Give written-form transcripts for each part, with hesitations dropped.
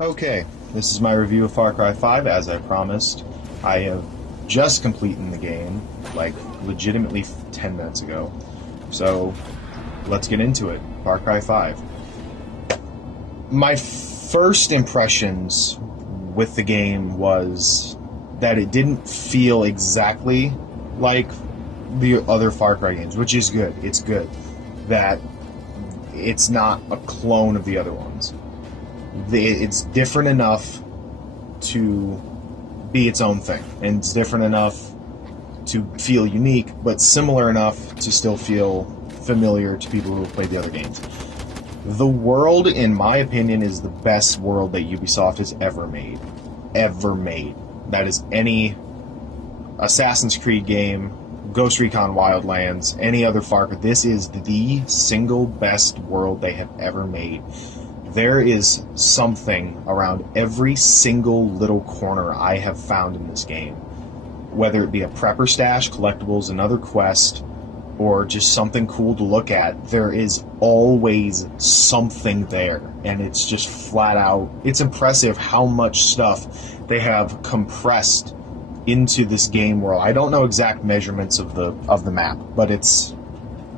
Okay, this is my review of Far Cry 5, as I promised. I have just completed the game, like, legitimately 10 minutes ago. So, let's get into it. Far Cry 5. My first impressions with the game was that it didn't feel exactly like the other Far Cry games, which is good. It's good that it's not a clone of the other ones. It's different enough to be its own thing, and it's different enough to feel unique, but similar enough to still feel familiar to people who have played the other games. The world, in my opinion, is the best world that Ubisoft has ever made. Ever made. That is any Assassin's Creed game, Ghost Recon Wildlands, any other Far Cry. This is the single best world they have ever made. There is something around every single little corner I have found in this game. Whether it be a prepper stash, collectibles, another quest, or just something cool to look at, there is always something there. And it's just flat out, it's impressive how much stuff they have compressed into this game world. I don't know exact measurements of the map, but it's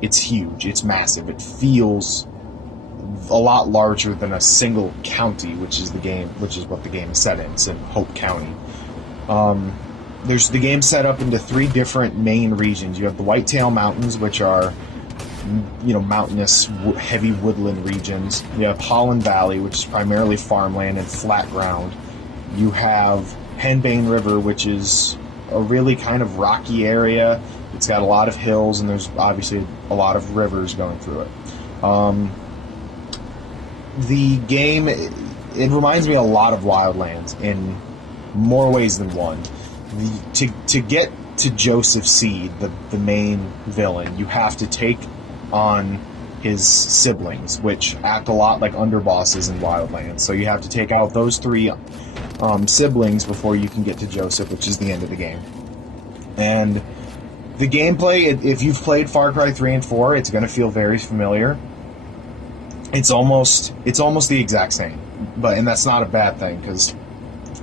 huge, it's massive. It feels a lot larger than a single county, which is what the game is set in. It's in Hope County. There's the game set up into three different main regions. You have the Whitetail Mountains, which are, mountainous, heavy woodland regions. You have Holland Valley, which is primarily farmland and flat ground. You have Henbane River, which is a really kind of rocky area. It's got a lot of hills, and there's obviously a lot of rivers going through it. The game, it reminds me a lot of Wildlands in more ways than one. To get to Joseph Seed, the main villain, you have to take on his siblings, which act a lot like underbosses in Wildlands. So you have to take out those three siblings before you can get to Joseph, which is the end of the game. And the gameplay, if you've played Far Cry 3 and 4, it's going to feel very familiar. It's almost the exact same, and that's not a bad thing, because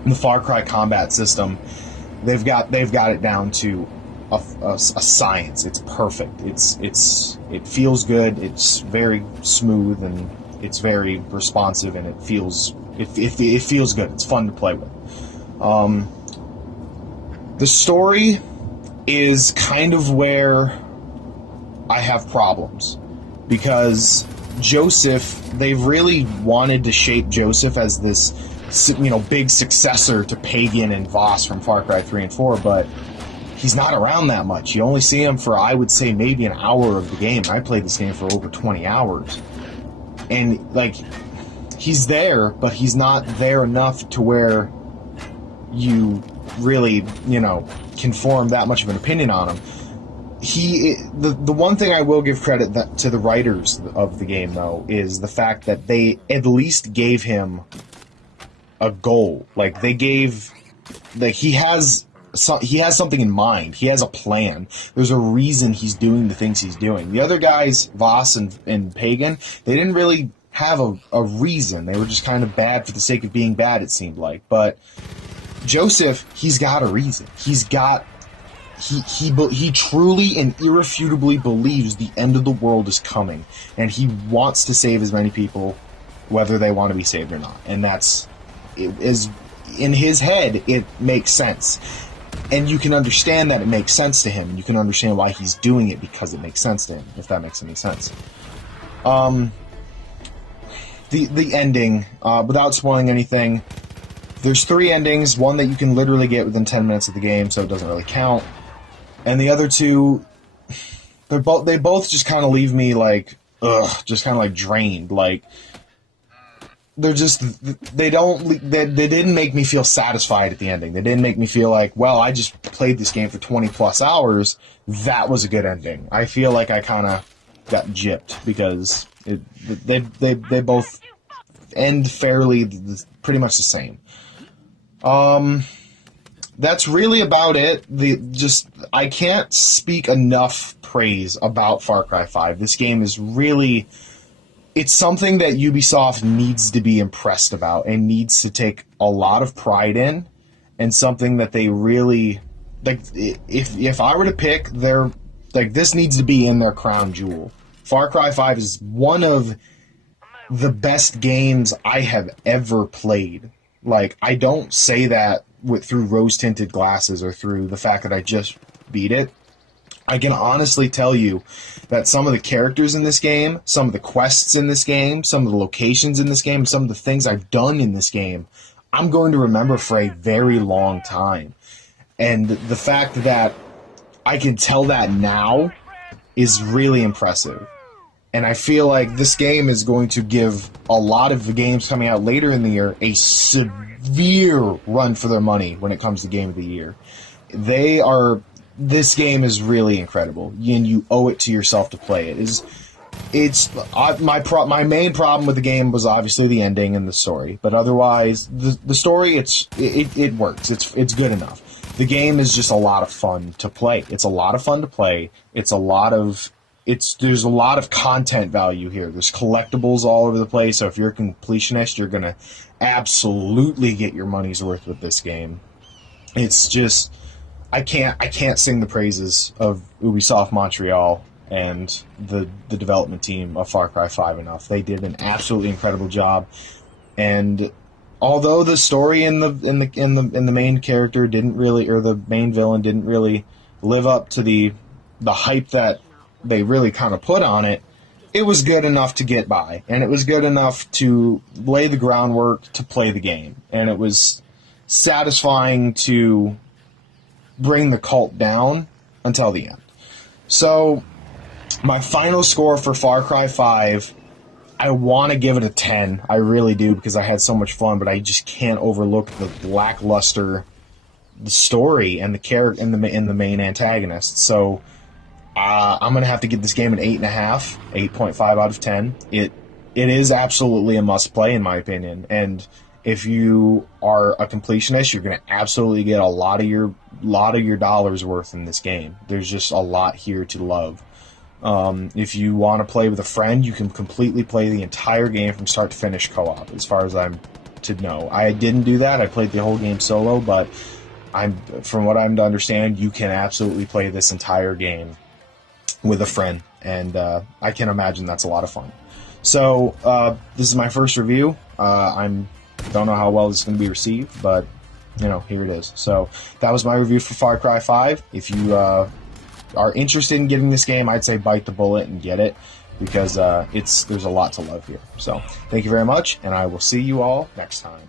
the Far Cry combat system, they've got it down to a science. It's perfect. It feels good. It's very smooth, and it's very responsive, and it feels good. It's fun to play with. The story is kind of where I have problems, because Joseph, they've really wanted to shape Joseph as this, big successor to Pagan and Voss from Far Cry 3 and 4, but he's not around that much. You only see him for, I would say, maybe an hour of the game. I played this game for over 20 hours. And, he's there, but he's not there enough to where you really, can form that much of an opinion on him. The one thing I will give credit to the writers of the game, though, is the fact that they at least gave him a goal. He has something in mind. He has a plan. There's a reason he's doing the things he's doing. The other guys, Voss and Pagan, they didn't really have a reason. They were just kind of bad for the sake of being bad, it seemed like. But Joseph, he's got a reason. He truly and irrefutably believes the end of the world is coming, and he wants to save as many people, whether they want to be saved or not. And in his head, it makes sense. And you can understand that it makes sense to him, and you can understand why he's doing it because it makes sense to him, if that makes any sense. The ending, without spoiling anything, there's three endings, one that you can literally get within 10 minutes of the game, so it doesn't really count. And the other two, they both just kind of leave me just kind of drained. They didn't make me feel satisfied at the ending. They didn't make me feel like, well, I just played this game for 20 plus hours. That was a good ending. I feel like I kind of got gypped because they both end fairly pretty much the same. That's really about it. I can't speak enough praise about Far Cry 5. This game is really it's something that Ubisoft needs to be impressed about and needs to take a lot of pride in, and something that they really like. If I were to pick their, like, this needs to be in their crown jewel. Far Cry 5 is one of the best games I have ever played. Like, I don't say that through rose-tinted glasses or through the fact that I just beat it. I can honestly tell you that some of the characters in this game, some of the quests in this game, some of the locations in this game, some of the things I've done in this game, I'm going to remember for a very long time. And the fact that I can tell that now is really impressive. And I feel like this game is going to give a lot of the games coming out later in the year a severe run for their money when it comes to Game of the Year. This game is really incredible, and you owe it to yourself to play it. My main problem with the game was obviously the ending and the story, but otherwise the story it works. It's good enough. The game is just a lot of fun to play. It's a lot of fun to play. There's a lot of content value here. There's collectibles all over the place, so if you're a completionist, you're gonna absolutely get your money's worth with this game. It's just I can't sing the praises of Ubisoft Montreal and the development team of Far Cry 5 enough. They did an absolutely incredible job, and although the story in the main character didn't really, or the main villain didn't really live up to the hype that they really kind of put on it, it was good enough to get by, and it was good enough to lay the groundwork to play the game, and it was satisfying to bring the cult down until the end. So, my final score for Far Cry 5, I want to give it a 10. I really do, because I had so much fun, but I just can't overlook the lackluster story and the character and the main antagonist. So, I'm going to have to give this game an 8.5, 8.5 out of 10. It is absolutely a must-play, in my opinion, and if you are a completionist, you're going to absolutely get a lot of your dollars worth in this game. There's just a lot here to love. If you want to play with a friend, you can completely play the entire game from start to finish co-op, as far as I'm to know. I didn't do that. I played the whole game solo, but from what I'm to understand, you can absolutely play this entire game with a friend, and I can imagine that's a lot of fun. So this is my first review. Don't know how well this is going to be received, but here it is. So that was my review for Far Cry 5. If you are interested in getting this game, I'd say bite the bullet and get it, because there's a lot to love here. So thank you very much, and I will see you all next time.